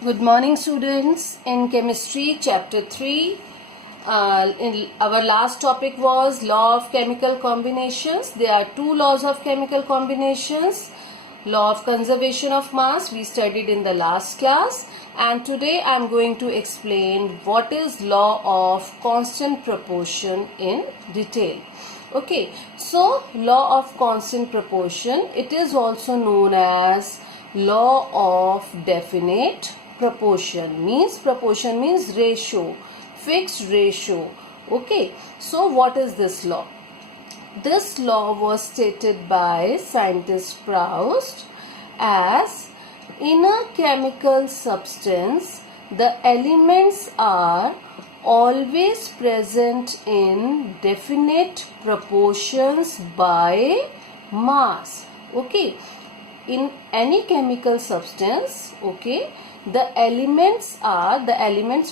Good morning, students. In chemistry chapter 3, in our last topic was law of chemical combinations. There are two laws of chemical combinations. Law of conservation of mass we studied in the last class, and today I am going to explain what is law of constant proportion in detail. Okay, so law of constant proportion, it is also known as law of definite proportion means ratio, fixed ratio. Okay, so what is this law? This law was stated by scientist Proust as in a chemical substance the elements are always present in definite proportions by mass. Okay, in any chemical substance, okay, the elements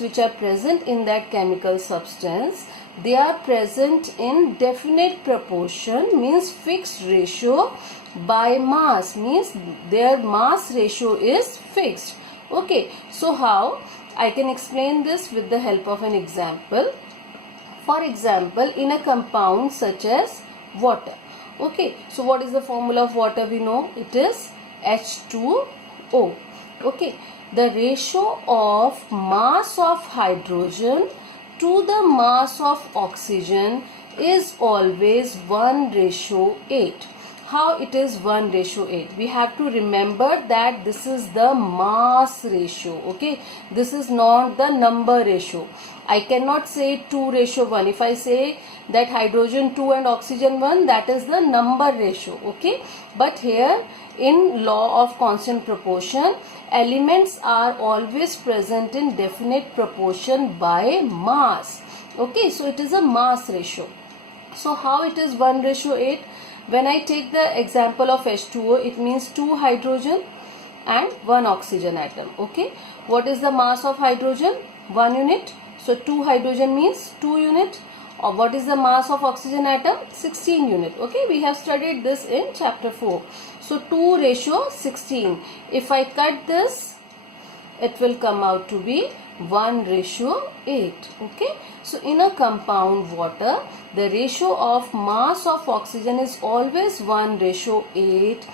which are present in that chemical substance, they are present in definite proportion, means fixed ratio, by mass, means their mass ratio is fixed. Okay, so how I can explain this with the help of an example. For example, in a compound such as water. Okay, so what is the formula of water? We know it is H2O. Okay, the ratio of mass of hydrogen to the mass of oxygen is always 1:8. How it is 1:8? We have to remember that this is the mass ratio. Okay, this is not the number ratio. I cannot say 2:1. If I say that hydrogen 2 and oxygen 1, that is the number ratio. Okay, but here in law of constant proportion, elements are always present in definite proportion by mass. Okay, so it is a mass ratio. So how it is 1:8? When I take the example of H2O, it means 2 hydrogen and 1 oxygen atom. Okay, what is the mass of hydrogen? 1 unit. So 2 hydrogen means 2 unit. Or what is the mass of oxygen atom? 16 unit. Okay, we have studied this in chapter 4. So 2:16. If I cut this, it will come out to be 1:8. Okay, so in a compound water, the ratio of mass of oxygen is always 1:8,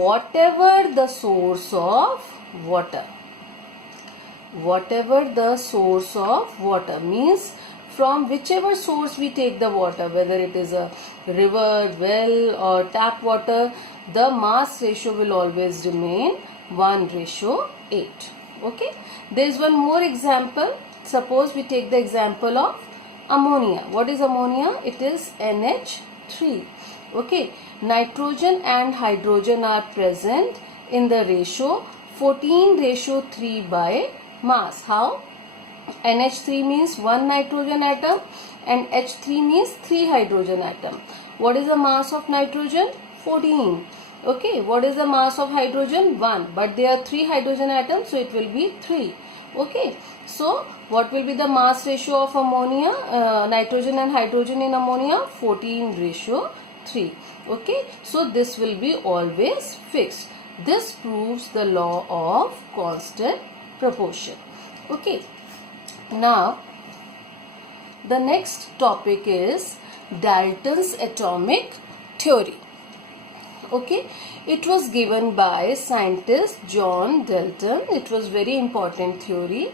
whatever the source of water. Whatever the source of water means from whichever source we take the water, whether it is a river, well or tap water, the mass ratio will always remain 1:8. Okay, there is one more example. Suppose we take the example of ammonia. What is ammonia? It is NH3. Okay, nitrogen and hydrogen are present in the ratio 14:3 by mass. How? NH3 means 1 nitrogen atom and H3 means 3 hydrogen atom. What is the mass of nitrogen? 14. Okay, what is the mass of hydrogen? 1. But there are 3 hydrogen atoms, so it will be 3. Okay, so what will be the mass ratio of ammonia, nitrogen and hydrogen in ammonia? 14:3. Okay, so this will be always fixed. This proves the law of constant proportion. Okay, now the next topic is Dalton's atomic theory. Okay, it was given by scientist John Dalton. It was very important theory.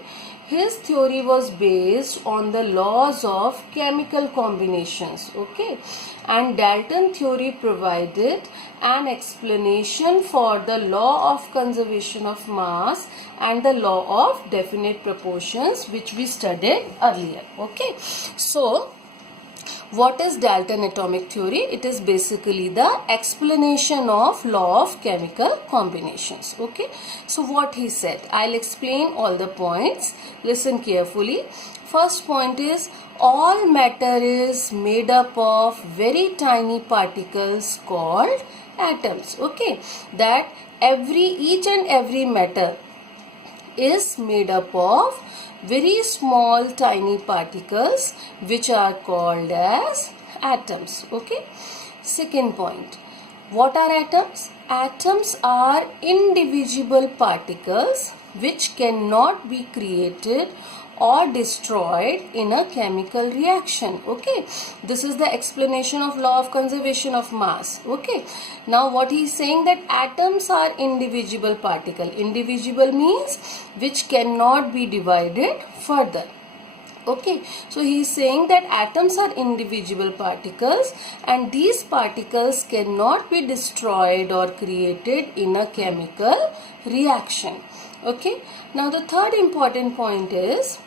His theory was based on the laws of chemical combinations. Okay, and Dalton theory provided an explanation for the law of conservation of mass and the law of definite proportions, which we studied earlier. Okay, so what is Dalton atomic theory? It is basically the explanation of law of chemical combinations. Okay, so what he said, I'll explain all the points. Listen carefully. First point is, all matter is made up of very tiny particles called atoms. Okay, that each and every matter is made up of very small tiny particles which are called as atoms. Okay, second point, what are atoms? atoms are indivisible particles which cannot be created or destroyed in a chemical reaction. Okay, this is the explanation of law of conservation of mass. Okay, now what he is saying, that atoms are indivisible particle. Indivisible means which cannot be divided further. Okay, so he is saying that atoms are indivisible particles and these particles cannot be destroyed or created in a chemical reaction. Okay, now the third important point is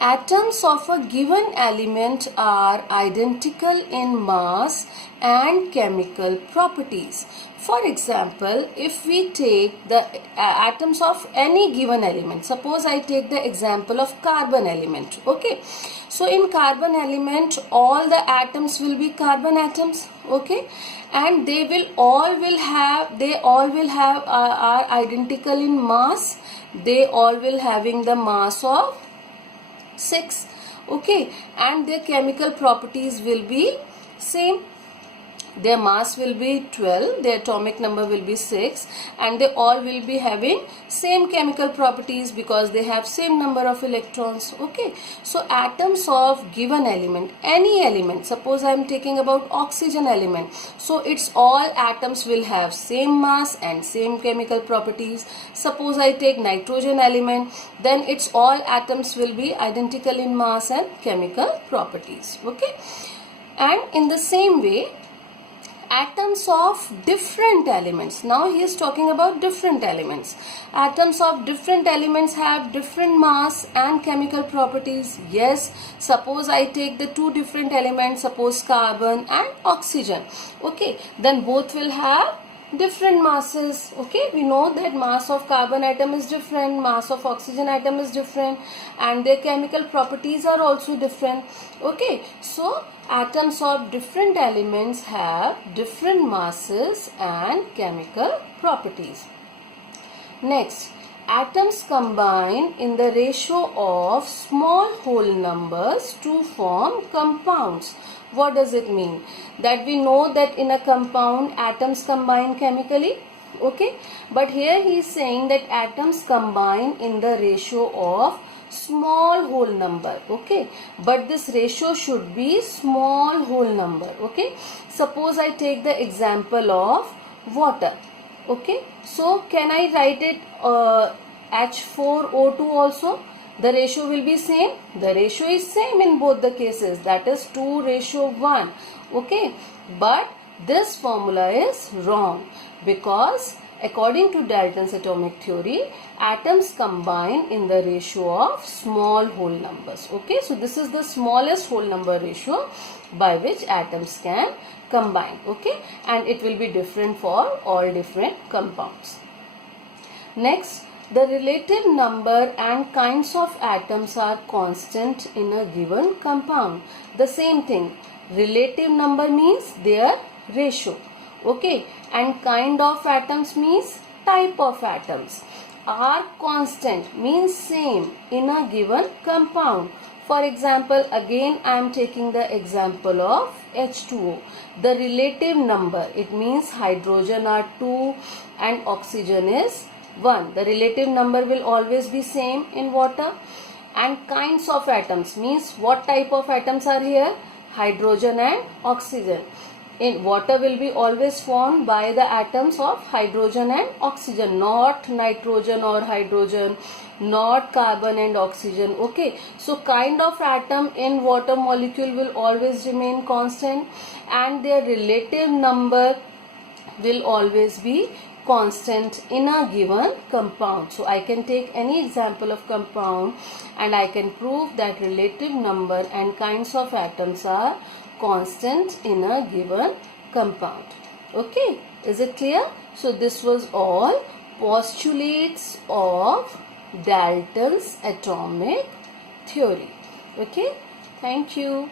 atoms of a given element are identical in mass and chemical properties. For example, if we take the atoms of any given element, suppose I take the example of carbon element. Okay, so in carbon element all the atoms will be carbon atoms. Okay, and they all will have are identical in mass. They all will having the mass of 6. Okay, and their chemical properties will be same. Their mass will be 12, their atomic number will be 6, and they all will be having same chemical properties because they have same number of electrons. Okay, so atoms of given element, any element, suppose I am taking about oxygen element, so its all atoms will have same mass and same chemical properties. Suppose I take nitrogen element, then its all atoms will be identical in mass and chemical properties. Okay, and in the same way atoms of different elements. Now he is talking about different elements. Atoms of different elements have different mass and chemical properties. Yes, suppose I take the two different elements, suppose carbon and oxygen. Okay, then both will have different masses. Okay, we know that mass of carbon atom is different, mass of oxygen atom is different, and their chemical properties are also different. Okay, so atoms of different elements have different masses and chemical properties. Next, atoms combine in the ratio of small whole numbers to form compounds. What does it mean? That we know that in a compound atoms combine chemically. Okay, but here he is saying that atoms combine in the ratio of small whole number. Okay, but this ratio should be small whole number. Okay, suppose I take the example of water. Okay, so can I write it H4O2 also? The ratio will be same. The ratio is same in both the cases, that is 2:1. Okay, but this formula is wrong because according to Dalton's atomic theory, atoms combine in the ratio of small whole numbers. Okay, so this is the smallest whole number ratio by which atoms can combine. Okay, and it will be different for all different compounds. Next, the relative number and kinds of atoms are constant in a given compound. The same thing, relative number means their ratio. Okay, and kind of atoms means type of atoms. Are constant means same in a given compound. For example, again I am taking the example of H2O. The relative number, it means hydrogen are 2 and oxygen is 1. The relative number will always be same in water. And kinds of atoms means what type of atoms are here? Hydrogen and oxygen. In water will be always formed by the atoms of hydrogen and oxygen, not nitrogen or hydrogen, not carbon and oxygen. Okay, so kind of atom in water molecule will always remain constant and their relative number will always be constant in a given compound. So I can take any example of compound and I can prove that relative number and kinds of atoms are constant in a given compound. Okay, is it clear? So this was all postulates of Dalton's atomic theory. Okay, thank you.